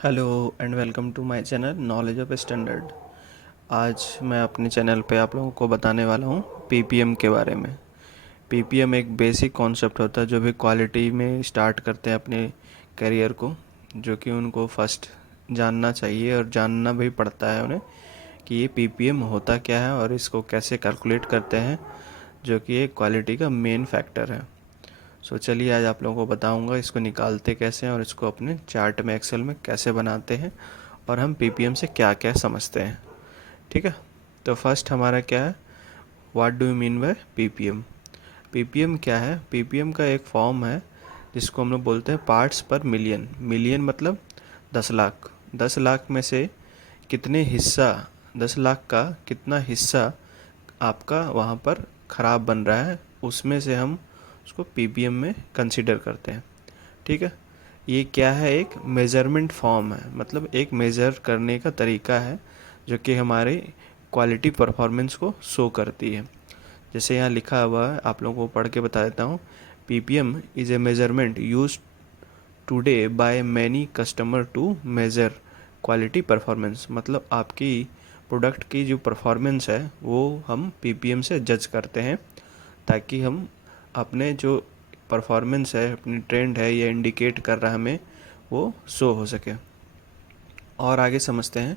Hello and welcome to my channel knowledge of standard. आज मैं अपने चैनल पे आप लोगों को बताने वाला हूँ पीपीएम के बारे में। पीपीएम एक बेसिक कॉन्सेप्ट होता है जो भी क्वालिटी में स्टार्ट करते हैं अपने करियर को, जो कि उनको फर्स्ट जानना चाहिए और जानना भी पड़ता है उन्हें कि ये पीपीएम होता क्या है और इसको कैसे कैलकुलेट करते हैं, जो कि एक क्वालिटी का मेन फैक्टर है। चलिए आज आप लोगों को बताऊंगा इसको निकालते कैसे हैं और इसको अपने चार्ट में एक्सेल में कैसे बनाते हैं और हम पीपीएम से क्या क्या समझते हैं। ठीक है, तो फर्स्ट हमारा क्या है, what do you mean by ppm. Ppm क्या है? पीपीएम का एक फॉर्म है जिसको हम लोग बोलते हैं पार्ट्स पर मिलियन। मिलियन मतलब 10 लाख। 10 लाख में से कितने हिस्सा, 10 लाख का कितना हिस्सा आपका वहाँ पर ख़राब बन रहा है, उसमें से हम उसको पीपीएम में कंसीडर करते हैं। ठीक है, ये क्या है, एक मेज़रमेंट फॉर्म है, मतलब एक मेज़र करने का तरीका है जो कि हमारे क्वालिटी परफॉर्मेंस को शो करती है। जैसे यहाँ लिखा हुआ है, आप लोगों को पढ़ के बता देता हूँ। PPM is a measurement use today by many customer to measure quality performance. मतलब आपकी प्रोडक्ट की जो परफॉर्मेंस है वो हम पीपीएम से जज करते हैं, ताकि हम अपने जो परफॉर्मेंस है, अपनी ट्रेंड है, ये इंडिकेट कर रहा है हमें, वो शो हो सके। और आगे समझते हैं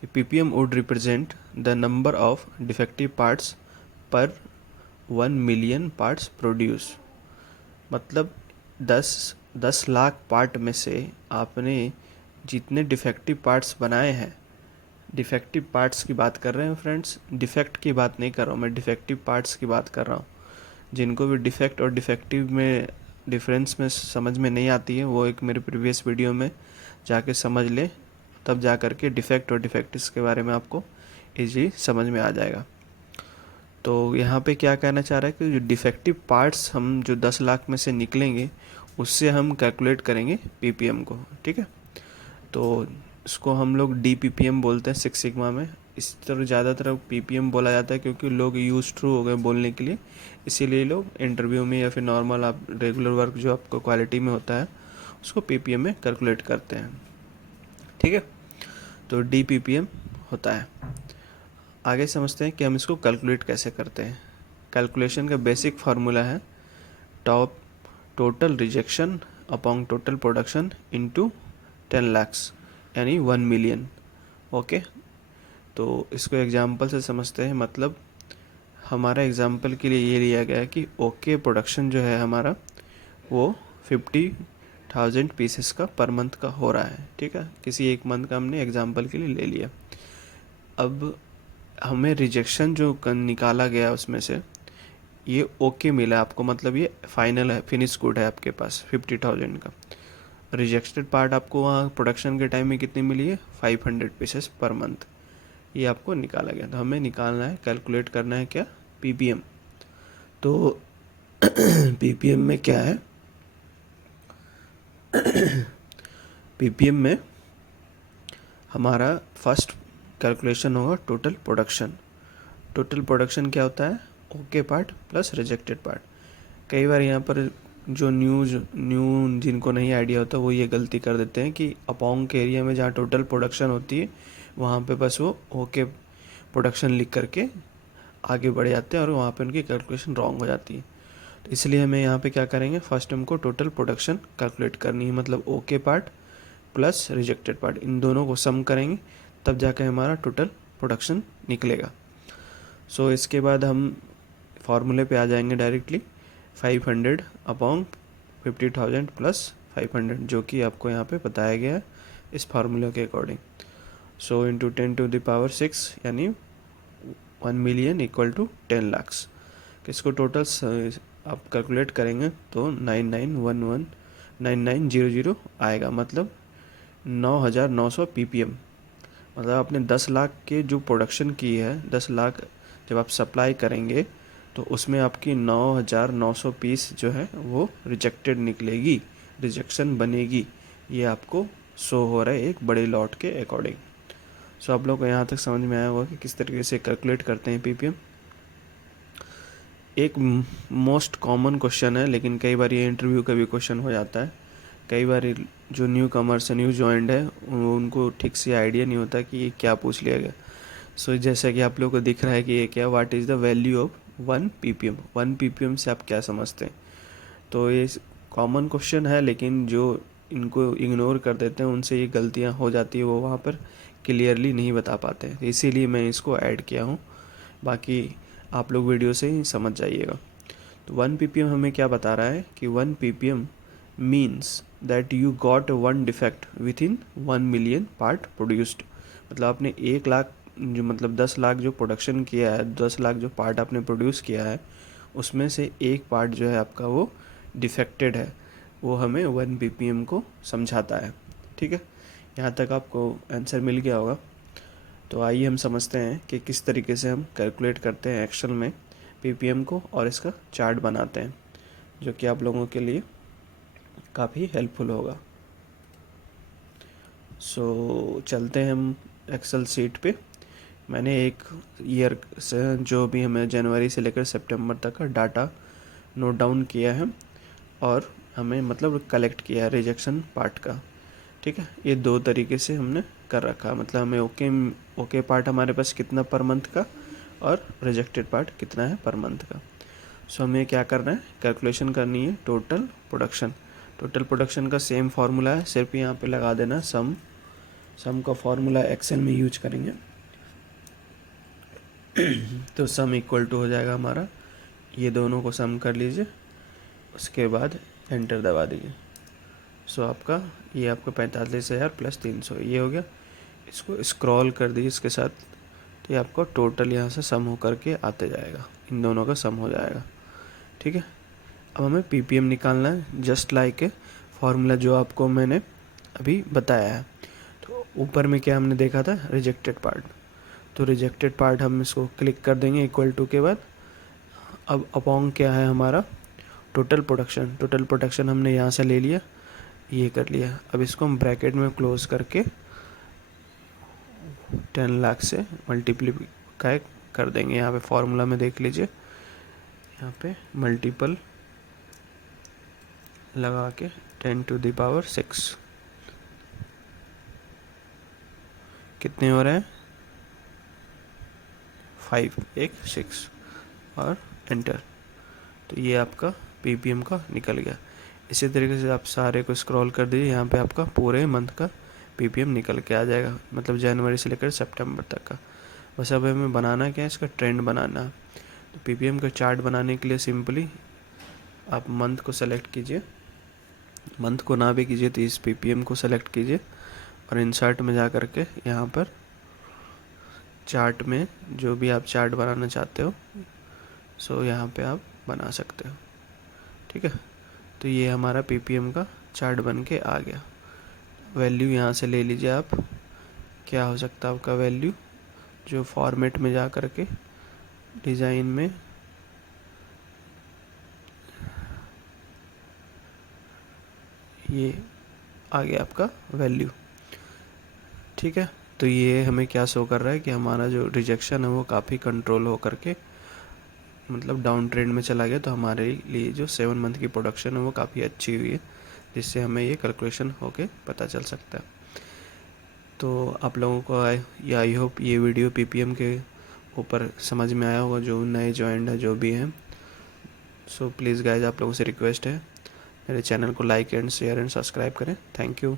कि ppm would represent the number of defective parts पर 1 मिलियन पार्ट्स प्रोड्यूस। मतलब 10 लाख पार्ट में से आपने जितने डिफेक्टिव पार्ट्स बनाए हैं, डिफेक्टिव पार्ट्स की बात कर रहे हैं फ्रेंड्स, डिफेक्ट की बात नहीं कर रहा हूँ मैं, डिफेक्टिव पार्ट्स की बात कर रहा हूँ। जिनको भी डिफेक्ट और डिफेक्टिव में डिफरेंस में समझ में नहीं आती है, वो एक मेरे प्रीवियस वीडियो में जाके समझ ले, तब जा कर के डिफेक्ट और डिफेक्टिव्स के बारे में आपको इजी समझ में आ जाएगा। तो यहाँ पे क्या कहना चाह रहा है कि जो डिफेक्टिव पार्ट्स हम जो 10 लाख में से निकलेंगे, उससे हम कैलकुलेट करेंगे पीपीएम को। ठीक है, तो इसको हम लोग डी पीपीएम बोलते हैं सिक्स सिग्मा में। इस तरह ज़्यादातर पीपीएम बोला जाता है क्योंकि लोग यूज टू हो गए बोलने के लिए, इसीलिए लोग इंटरव्यू में या फिर नॉर्मल आप रेगुलर वर्क जो आपको क्वालिटी में होता है उसको पीपीएम में कैलकुलेट करते हैं। ठीक है, तो डी पीपीएम होता है। आगे समझते हैं कि हम इसको कैलकुलेट कैसे करते हैं। कैलकुलेशन का बेसिक फार्मूला है top total rejection upon total production into 10 lakhs, यानी 1 मिलियन। ओके, तो इसको एग्जांपल से समझते हैं। मतलब हमारा एग्जांपल के लिए ये लिया गया है कि ओके प्रोडक्शन जो है हमारा वो 50,000 पीसेस का पर मंथ का हो रहा है। ठीक है, किसी एक मंथ का हमने एग्जांपल के लिए ले लिया। अब हमें रिजेक्शन जो निकाला गया उसमें से ये ओके मिला आपको, मतलब ये फाइनल है, फिनिश गुड है आपके पास 50,000 का। रिजेक्टेड पार्ट आपको वहाँ प्रोडक्शन के टाइम में कितनी मिली है, 500 पीसेस पर मंथ। ये आपको निकाला गया, तो हमें निकालना है, कैलकुलेट करना है क्या, पीपीएम। तो पीपीएम में क्या है, पीपीएम में हमारा फर्स्ट कैलकुलेशन होगा टोटल प्रोडक्शन। टोटल प्रोडक्शन क्या होता है, okay part plus rejected part. कई बार यहाँ पर जो न्यू जिनको नहीं आइडिया होता वो ये गलती कर देते हैं कि अपोंग के एरिया में जहाँ टोटल प्रोडक्शन होती है वहाँ पे बस वो ओके प्रोडक्शन लिख करके आगे बढ़ जाते हैं और वहाँ पे उनकी कैलकुलेशन रॉन्ग हो जाती है। तो इसलिए हमें यहाँ पे क्या करेंगे, फर्स्ट हमको टोटल प्रोडक्शन कैलकुलेट करनी है, मतलब okay part plus rejected part, इन दोनों को सम करेंगे तब जाकर हमारा टोटल प्रोडक्शन निकलेगा। इसके बाद हम फार्मूले पे आ जाएंगे डायरेक्टली, 500 अपॉन 50,000 प्लस 500, जो कि आपको यहाँ पे बताया गया है इस फार्मूले के अकॉर्डिंग। इंटू 10⁶, यानी 1 मिलियन इक्वल टू 10 लाख्स। इसको टोटल आप कैलकुलेट करेंगे तो 99119900 आएगा, मतलब 9,900 पीपीएम। मतलब आपने 10 लाख के जो प्रोडक्शन की है, 10 लाख जब आप सप्लाई करेंगे तो उसमें आपकी 9,900 पीस जो है वो रिजेक्टेड निकलेगी, रिजेक्शन बनेगी। ये आपको शो हो रहा है एक बड़े लॉट के अकॉर्डिंग। आप लोग को यहाँ तक समझ में आया होगा कि किस तरीके से कैलकुलेट करते हैं पीपीएम। एक मोस्ट कॉमन क्वेश्चन है, लेकिन कई बार ये इंटरव्यू का भी क्वेश्चन हो जाता है। कई बार जो न्यू कमर्स न्यू जॉइंड है उनको ठीक से आइडिया नहीं होता कि ये क्या पूछ लिया गया। सो जैसा कि आप लोगों को दिख रहा है कि ये क्या, what is the value of 1 ppm। 1 ppm से आप क्या समझते हैं? तो ये कॉमन क्वेश्चन है, लेकिन जो इनको इग्नोर कर देते हैं उनसे ये गलतियां हो जाती है, वो वहाँ पर क्लियरली नहीं बता पाते हैं, इसीलिए मैं इसको ऐड किया हूँ। बाकी आप लोग वीडियो से ही समझ जाइएगा। तो 1 ppm हमें क्या बता रहा है कि 1 ppm means that you got 1 defect with in 1 million part produced. मतलब आपने 1 लाख जो मतलब 10 लाख जो प्रोडक्शन किया है, 10 लाख जो पार्ट आपने प्रोड्यूस किया है, उसमें से एक पार्ट जो है आपका वो डिफेक्टेड है। वो हमें 1 ppm को समझाता है। ठीक है, यहाँ तक आपको आंसर मिल गया होगा। तो आइए हम समझते हैं कि किस तरीके से हम कैलकुलेट करते हैं एक्सेल में ppm को और इसका चार्ट बनाते हैं, जो कि आप लोगों के लिए काफ़ी हेल्पफुल होगा। सो चलते हैं हम एक्सेल सीट पे। मैंने एक ईयर से जो भी हमें जनवरी से लेकर सितंबर तक का डाटा नोट डाउन किया है और हमें मतलब कलेक्ट किया है रिजेक्शन पार्ट का। ठीक है, ये 2 तरीके से हमने कर रखा है। मतलब हमें ओके पार्ट हमारे पास कितना पर मंथ का और रिजेक्टेड पार्ट कितना है पर मंथ का। सो हमें क्या करना है, कैलकुलेशन करनी है टोटल प्रोडक्शन। टोटल प्रोडक्शन का सेम फार्मूला है, सिर्फ यहाँ पे लगा देना सम का फार्मूला एक्सेल में यूज करेंगे। तो सम इक्वल टू हो जाएगा हमारा, ये दोनों को सम कर लीजिए, उसके बाद एंटर दबा दीजिए। सो आपका ये आपका 45,000 प्लस 300 ये हो गया। इसको स्क्रॉल कर दीजिए इसके साथ, तो ये आपको टोटल यहाँ से सम होकर के आते जाएगा, इन दोनों का सम हो जाएगा। ठीक है, अब हमें ppm निकालना है, जस्ट लाइक ए फार्मूला जो आपको मैंने अभी बताया है। तो ऊपर में क्या हमने देखा था, रिजेक्टेड पार्ट। तो रिजेक्टेड पार्ट हम इसको क्लिक कर देंगे इक्वल टू के बाद। अब अपॉन क्या है हमारा, टोटल प्रोडक्शन। टोटल प्रोडक्शन हमने यहाँ से ले लिया, ये कर लिया। अब इसको हम ब्रैकेट में क्लोज करके 10 लाख से मल्टीप्लाई कर देंगे। यहाँ पे फॉर्मूला में देख लीजिए, यहाँ पे मल्टीपल लगा के 10⁶ कितने हो रहे हैं, 5 1 6 और एंटर। तो ये आपका ppm का निकल गया। इसी तरीके से आप सारे को स्क्रॉल कर दीजिए, यहाँ पे आपका पूरे मंथ का ppm निकल के आ जाएगा, मतलब जनवरी से लेकर सितंबर तक का। बस अब हमें बनाना क्या है, इसका ट्रेंड बनाना है। तो ppm का चार्ट बनाने के लिए सिंपली आप मंथ को सेलेक्ट कीजिए, मंथ को ना भी कीजिए तो इस ppm को सेलेक्ट कीजिए और इंसर्ट में जा कर के यहाँ पर चार्ट में जो भी आप चार्ट बनाना चाहते हो सो यहाँ पे आप बना सकते हो। ठीक है, तो ये हमारा ppm का चार्ट बन के आ गया। वैल्यू यहाँ से ले लीजिए आप, क्या हो सकता है आपका वैल्यू, जो फॉर्मेट में जा कर के डिज़ाइन में ये आ गया आपका वैल्यू। ठीक है, तो ये हमें क्या शो कर रहा है कि हमारा जो रिजेक्शन है वो काफ़ी कंट्रोल हो करके मतलब डाउन ट्रेंड में चला गया। तो हमारे लिए जो 7 मंथ की प्रोडक्शन है वो काफ़ी अच्छी हुई है, जिससे हमें ये कैलकुलेशन होके पता चल सकता है। तो आप लोगों को आई होप ये वीडियो ppm के ऊपर समझ में आया होगा, जो नए जॉइंट है जो भी हैं। सो प्लीज़ गाइज, आप लोगों से रिक्वेस्ट है मेरे चैनल को like and share and subscribe करें। Thank you.